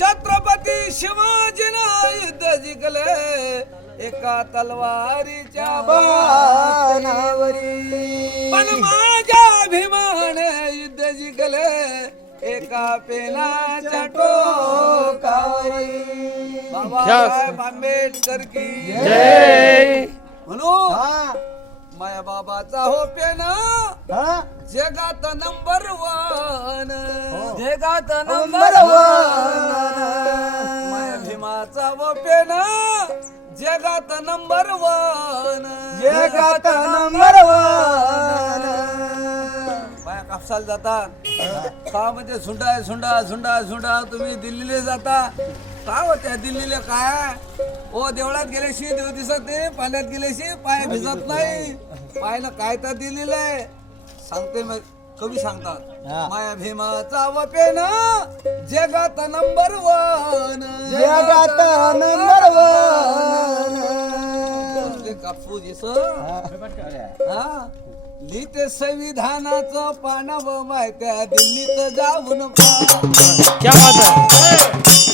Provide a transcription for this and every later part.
छत्रपती शिवाजीनं युद्ध जिंकले. एका तलवारीच्या बाणावरी. पण माझ्या अभिमाने युद्ध जिंकले. एका पेनाच्या टोकावरी. बाबासाहेब आंबेडकर की जय. म्हणून हा. माया बाबाचा हो पेन. हा? जगात नंबर वन जगात नंबर वन माया भीमाचा व पेन. जगात नंबर वन जगात नंबर वन माया कापसाला जातात का म्हणजे झुंडा झुंडा झुंडा झुंडा तुम्ही दिल्लीला जाता. का हो त्या दिल्लीला काय? ओ देवळात गेल्याशी देव दिसत नाही पाण्यात गेल्याशी पाय भिजत नाही. पायला काय तर दिलेलं आहे. सांगते मग कवी सांगतात. हा. माया भीमाचा व पेन जगात नंबर वन जगात नंबर वन ते कापूस हा. लिहिते संविधानाचं पानाव माहित्या दिल्लीत जाऊन पहा. क्या बात है.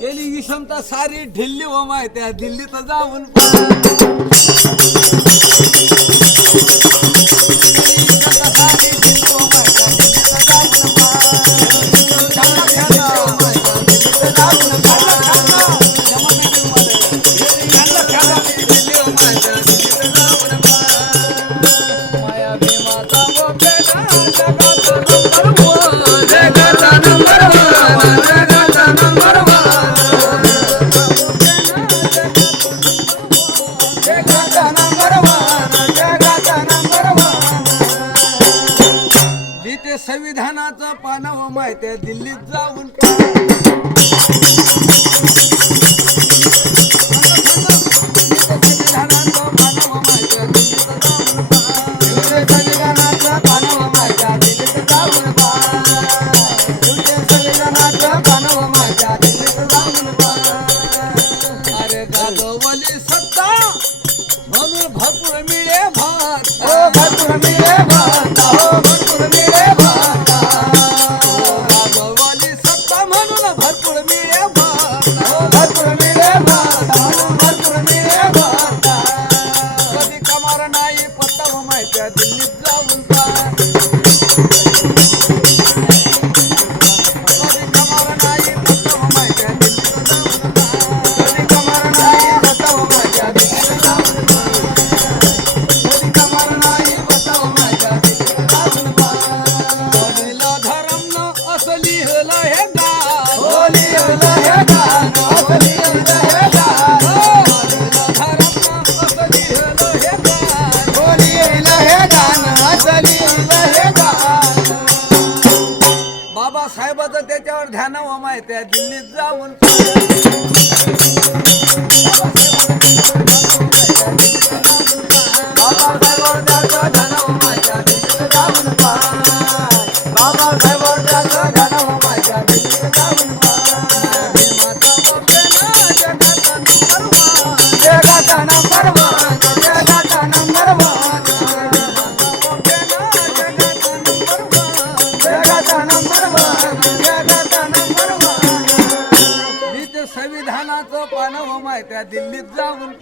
दिल्ली हो विषमता सारी ढिल्ली व माहित्या दिल्लीत जाऊन इथे संविधानाचं पानाव माहिती दिल्लीत जाऊन माहिती दिल्लीत जाऊन. जाऊन जाऊन अरे गाजवली सत्ता म्हणून भरपूर मिळे भात. हो, भरपूर मिळे म्हणून दिल्लीत जाऊन पान व माहिती आहे दिल्लीत जाऊन